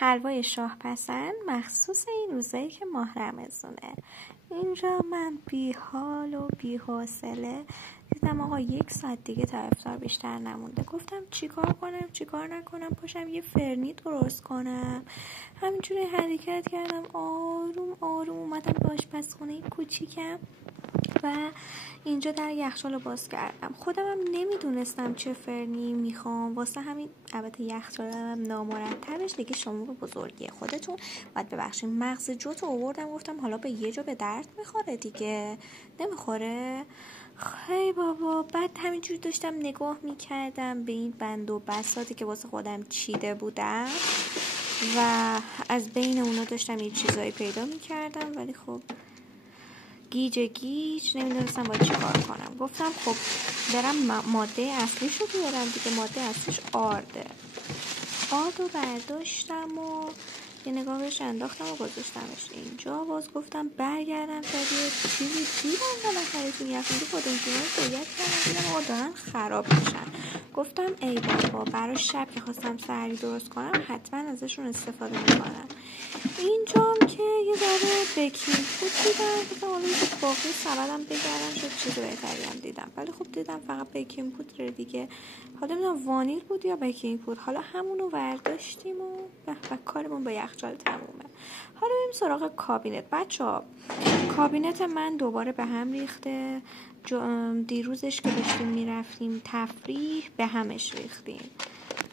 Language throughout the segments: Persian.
حلوای شاه پسند مخصوص این روزایی که ماه رمضونه. اینجا من بی حال و بی حوصله دیدم آقا 1 ساعت دیگه تا افطار بیشتر نمونده. گفتم چیکار کنم چیکار نکنم، پاشم یه فرنی درست کنم. همینجوری حرکت کردم، آروم آروم اومدم به آشپزخونه کوچیکم و اینجا در یخچال رو باز کردم. خودم هم نمیدونستم چه فرنی میخوام، واسه همین البته یخچالم نامرتبش دیگه، شما به بزرگی خودتون باید ببخشید. مغز جوت آوردم، گفتم حالا به یه جا به درد میخوره دیگه، نمیخوره خیلی بابا. بعد همینجوری داشتم نگاه میکردم به این بند و بساطی که واسه خودم چیده بودم و از بین اونا داشتم یه چیزایی پیدا میکردم، ولی خب گیج نمیدونستم باید چی کار کنم. گفتم خب برم ماده اصلیش رو بیارم دیگه. ماده اصلیش آرده. آرد رو برداشتم و یه نگاه بهش انداختم و گذاشتمش اینجا. باز گفتم برگردم تا یه چیزی دیدم بالاخره تو یخنی پتانسیل باید کردم، دیدم آقا دارن خراب میشن. گفتم ای بابا، برای شب که خواستم سحری درست کنم حتما ازشون استفاده میکنم. اینجام که یه ذره بیکینگ پود دیدم، گفتم حالا یه باقی سبدم بگردم شد چیز بهتری هم دیدم، ولی خب دیدم فقط بیکینگ پود دیگه. حالا نمیدونم وانیل بود یا بیکینگ پود، حالا همونو برداشتیم و کارمون به یخچال تمومه. حالا بریم سراغ کابینت. بچه‌ها کابینت من دوباره به هم ریخته. دیروزش که داشتیم میرفتیم تفریح به همش ریختیم،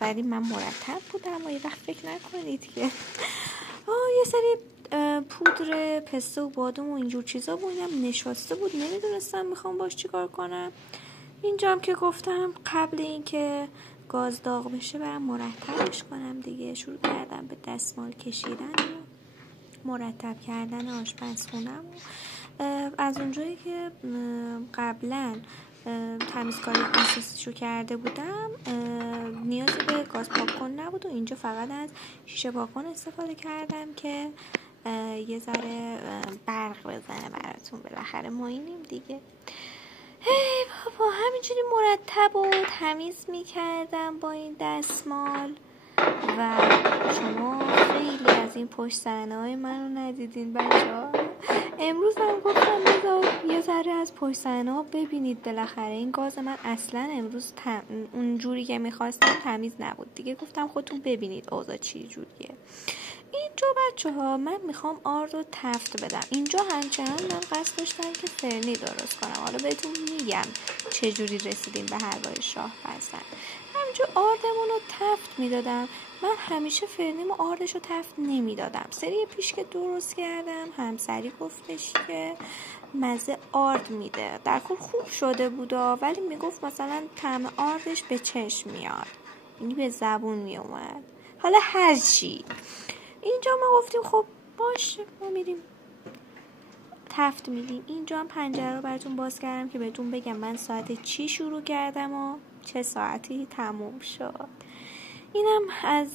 ولی من مرتب بودم و یه وقت فکر نکنید که یه سری پودر پسته و بادام و اینجور چیزا بود، اینم نشاسته بود، نمیدونستم میخوام باش چی کار کنم. اینجا هم که گفتم قبل اینکه گاز داغ بشه برم مرتبش کنم دیگه. شروع کردم به دستمال کشیدن و مرتب کردن آشپزخونم. از اونجایی که قبلا تمیزکاری اساسیشو کرده بودم نیازی به گاز پاک‌کن نبود و اینجا فقط از شیشه پاک‌کن استفاده کردم که یه ذره برق بزنه براتون، بالاخره ما اینیم دیگه. هی بابا همینجوری مرتب و تمیز میکردم با این دستمال و شما خیلی از این پشت صحنه‌های منو ندیدین بچه‌ها. امروز هم گفتم یه ذره از پشت صحنه‌ها ببینید، بالاخره این گاز من اصلا امروز اون جوری که میخواستم تمیز نبود دیگه. گفتم خودتون ببینید اوضاع چی جوریه. اینجا بچه‌ها من میخوام آرد رو تفت بدم. اینجا همچنان من قصد داشتم که فرنی درست کنم. حالا بهتون میگم چجوری رسیدیم به حلوای شاه پسند. همینجا آردمون رو تفت میدادم. من همیشه فرنیم و آردش رو تفت نمیدادم. سری پیش که درست کردم همسری گفتش که مزه آرد میده. در کل خوب شده بودا، ولی میگفت مثلا طعم آردش به چشم میاد، یعنی به زبون میومد. حالا هر چی. اینجا ما گفتیم خب باشه ما میریم تفت میدیم. اینجا هم پنجره رو براتون باز کردم که بهتون بگم من ساعت چی شروع کردم و چه ساعتی تموم شد. اینم از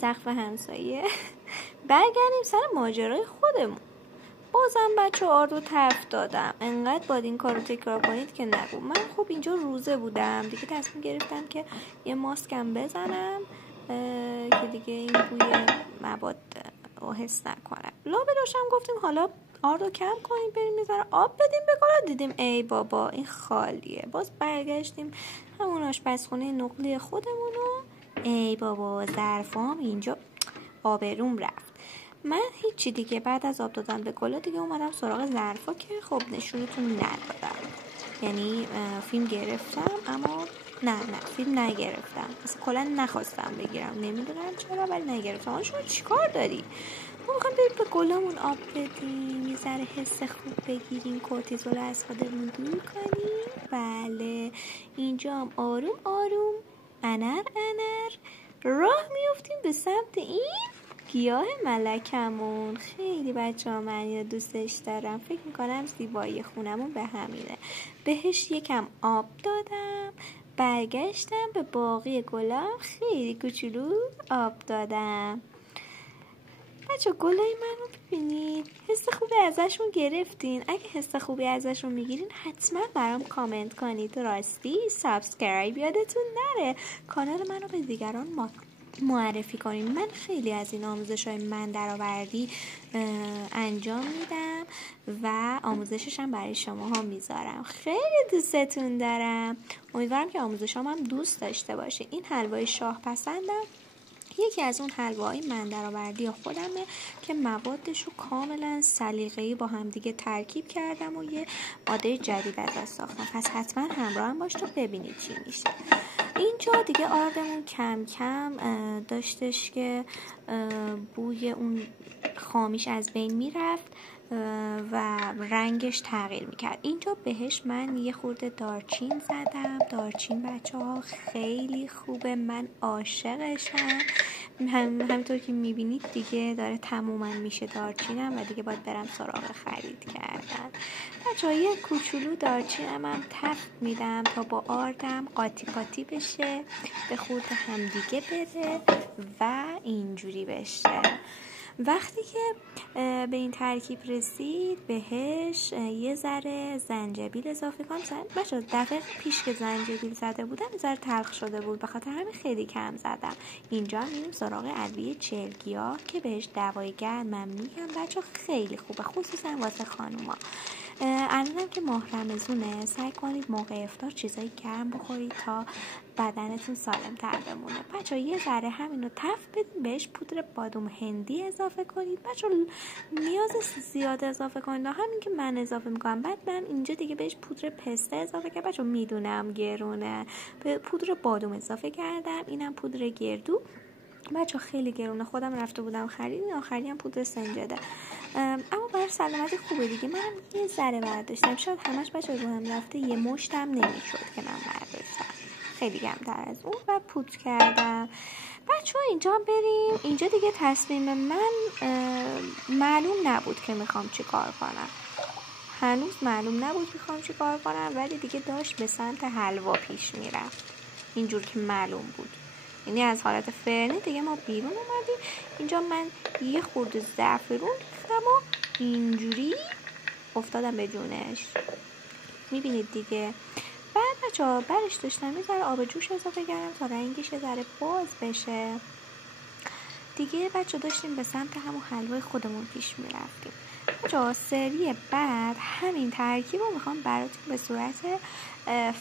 سقف همسایه. برگردیم سر ماجرای خودمون. بازم بچه آرد و تفت دادم. انقدر باید این کار رو تکرار کنید که نگو. من خب اینجا روزه بودم دیگه، تصمیم گرفتم که یه ماسکم بزنم که دیگه این بوی مواد رو حس نکنم. لابه داشتم گفتیم حالا آرد رو کم کنیم بریم میذاره آب بدیم بگلا، دیدیم ای بابا این خالیه. باز برگشتیم همون آشپزخونه نقلی خودمونو. ای بابا ظرفام اینجا آبروم رفت. من هیچی دیگه بعد از آب دادن به گلا دیگه اومدم سراغ ظرفا که خب نشونتون ندادم. یعنی فیلم گرفتم اما نه فیلم نگرفتم، اصلا کلا نخواستم بگیرم، نمیدونم چرا ولی نگرفتم. شما چیکار داری؟ ما میخوایم بریم به گلامون آب بدیم، یه ذره حس خوب بگیریم، کورتیزول از خودمون دور کنیم. بله اینجا هم آروم آروم انر راه میفتیم به سمت این گیاه ملکمون. خیلی بچه‌ها من یا دوستش دارم، فکر میکنم زیبایی خونمون به همینه. بهش یکم آب دادم، برگشتم به باقی گلام خیلی کوچولو آب دادم. بچه گلای منو ببینید، حس خوبی ازشون گرفتین؟ اگه حس خوبی ازشون میگیرین حتما برام کامنت کنید. راستی سابسکرایب یادتون نره، کانال منو به دیگران معرفی کنین. من خیلی از این آموزش‌های من درآوردی انجام میدم و آموزشش هم برای شماها میذارم. خیلی دوستتون دارم. امیدوارم که آموزشام هم دوست داشته باشه. این حلوای شاه پسندم یکی از اون حلواهای من درآوردی خودمه که موادش رو کاملا سلیقه‌ای با هم دیگه ترکیب کردم و یه ماده جدید ازش ساختم. پس حتما همراه هم باش تا ببینید چی میشه. اینجا دیگه آردمون کم کم داشتش که بوی اون خامیش از بین میرفت و رنگش تغییر میکرد. اینجا بهش من یه خورده دارچین زدم. دارچین بچه ها خیلی خوبه، من عاشقشم. همینطور که میبینید دیگه داره تموما میشه دارچینم و دیگه باید برم سراغ خرید کردن. بچه ها یه کوچولو دارچینم هم تفت میدم تا با آردم قاطی قاطی بشه، به خورد همدیگه بده و اینجوری بشه. وقتی که به این ترکیب رسید بهش یه ذره زنجبیل اضافه کنم. بچه دفعه پیش که زنجبیل زده بودم یه ذره تلخ شده بود، به خاطر همین خیلی کم زدم. اینجا میریم سراغ ادویه چرگیا که بهش دوای گرمم میگم. بچه خیلی خوبه خصوصا واسه خانوما. الانم که ماه رمضونه سعی کنید موقع افطار چیزایی گرم بخورید تا بدنتون سالم تر بمونه. بچه یه ذره همینو تفت بدید، بهش پودر بادوم هندی اضافه کنید. بچه نیاز زیاد اضافه کنید، همین که من اضافه میکنم. بعد من اینجا دیگه بهش پودر پسته اضافه کردم. بچه میدونم گرونه، به پودر بادوم اضافه کردم. اینم پودر گردو. بچه خیلی گرونه، خودم رفته بودم خرید. آخری هم پودر سنجده، اما برای سلامتی خوبه دیگه. من یه ذره برداشتم، شاید همش بچه رو هم رفته یه مشتم نمیشد که من برداشتم، خیلی کمتر از اون و پودر کردم. بچه ها اینجا بریم. اینجا دیگه تصمیم من معلوم نبود که میخوام چی کار کنم. هنوز معلوم نبود میخوام چی کار کنم، ولی دیگه داشت به سمت حلوا پیش میرفت اینجور که معلوم بود. یعنی از حالت فرنی دیگه ما بیرون اومدیم. اینجا من یه خورده زعفرون ریختم و اینجوری افتادم به جونش، میبینید دیگه. بعد بچه‌ها برش داشتم یه ذره آب جوش اضافه کردم تا رنگش یه ذره باز بشه دیگه. بچه‌ها داشتیم به سمت همون حلوای خودمون پیش میرفتیم. بچه‌ها سری بعد همین ترکیب رو میخوام براتون به صورت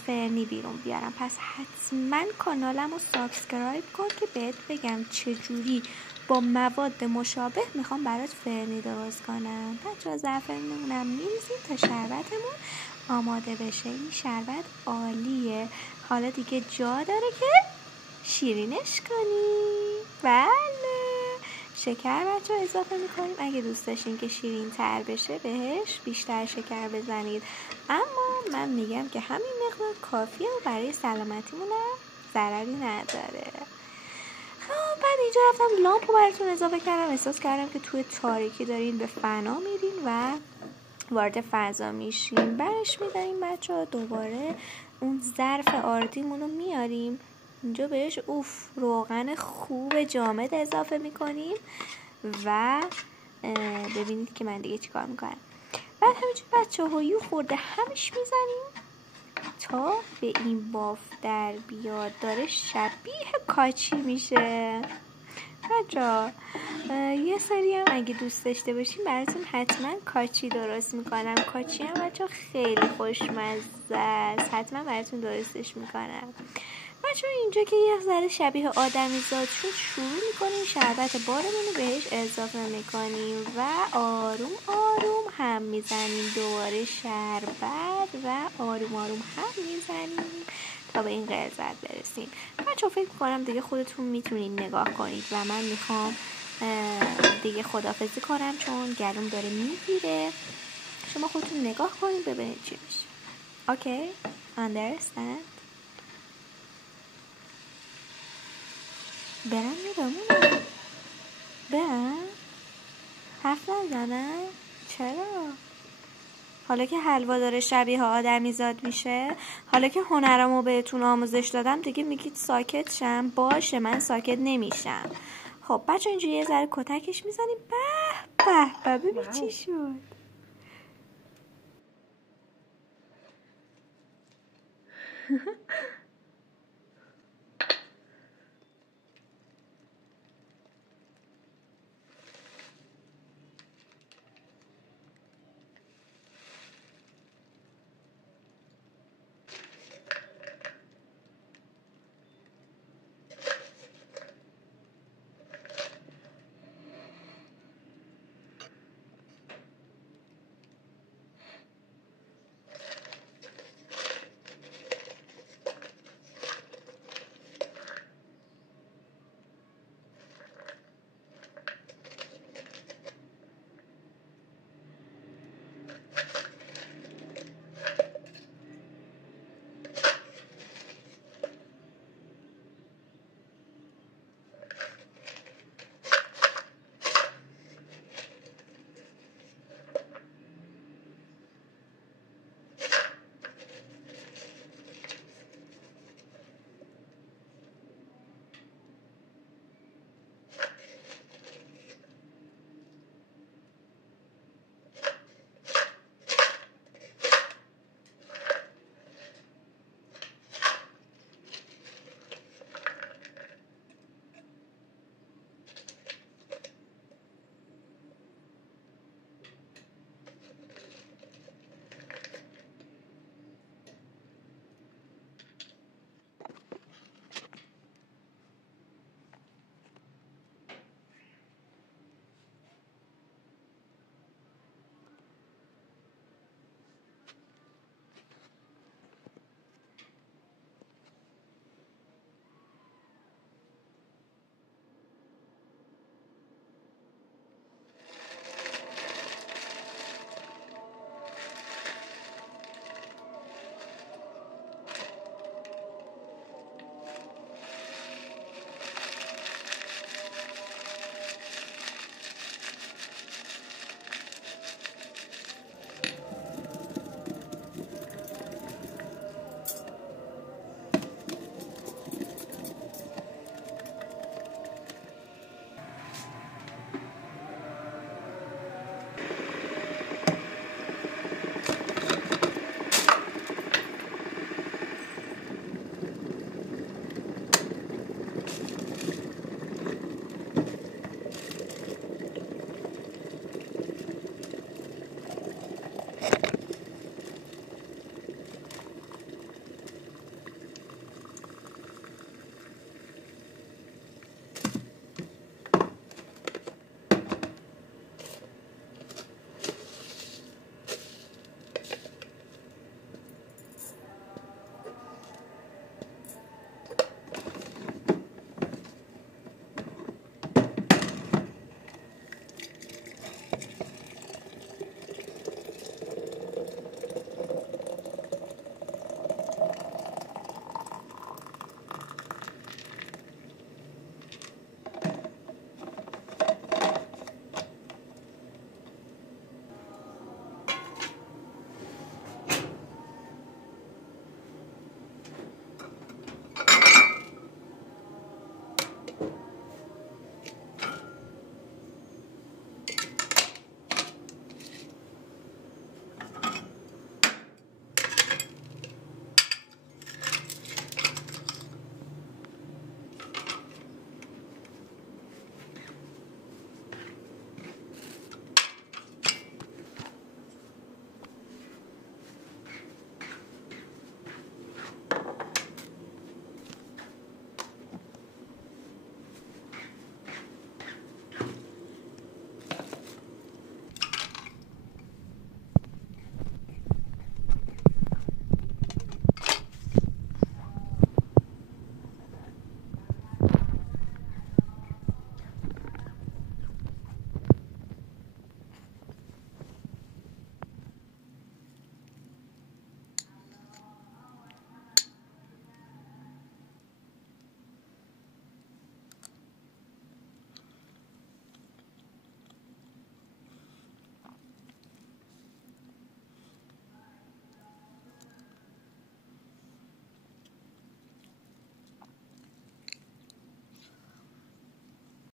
فرنی بیرون بیارم. پس حتما کانالم رو سابسکرایب کن که بهت بگم چجوری با مواد مشابه میخوام برات فرنی درست کنم. بچه‌ها زعفرونمونم میریزیم تا شربتمون آماده بشه. این شربت عالیه. حالا دیگه جا داره که شیرینش کنیم. بله شکر بچه ها اضافه میکنیم. اگه دوست داشتین که شیرین تر بشه بهش بیشتر شکر بزنید، اما من میگم که همین مقدار کافیه و برای سلامتیمون هم ضرری نداره. بعد اینجا رفتم لامپو براتون اضافه کردم. احساس کردم که توی تاریکی دارین به فنا میرین و وارد فضا میشین. برش میداریم بچه ها. دوباره اون ظرف آردیمون رو میاریم اینجا، بهش روغن خوب جامد اضافه میکنیم و ببینید که من دیگه چی کار میکنم. بعد همینجور بچه ها یو خورده همش میزنیم تا به این باف در بیاد. داره شبیه کاچی میشه. بچه یه سری هم اگه دوست داشته باشیم براتون حتما کاچی درست میکنم. کاچی هم بچه خیلی خوشمزه است، حتما براتون درستش میکنم. بچه اینجا که یه ذره شبیه آدمی زاد شد شروع میکنیم شربت بارمون رو بهش اضافه میکنیم و آروم آروم هم میزنیم. دوباره شربت و آروم آروم هم میزنیم تا به این غلظت برسیم. بچه فکر کنم دیگه خودتون میتونید نگاه کنید و من میخوام دیگه خداحافظی کنم چون گلوم داره میگیره. شما خودتون نگاه کنید ببینید چی میشه. اوکی؟ understand؟ برم یا بمونم؟ برم؟ حرف نزنم؟ چرا؟ حالا که حلوا داره شبیه آدمی زاد میشه، حالا که هنرمو بهتون آموزش دادم دیگه میگید ساکت شم. باشه من ساکت نمیشم. خب بچه اینجوری یه ذره کتکش میزنیم. به به ببین چی شد.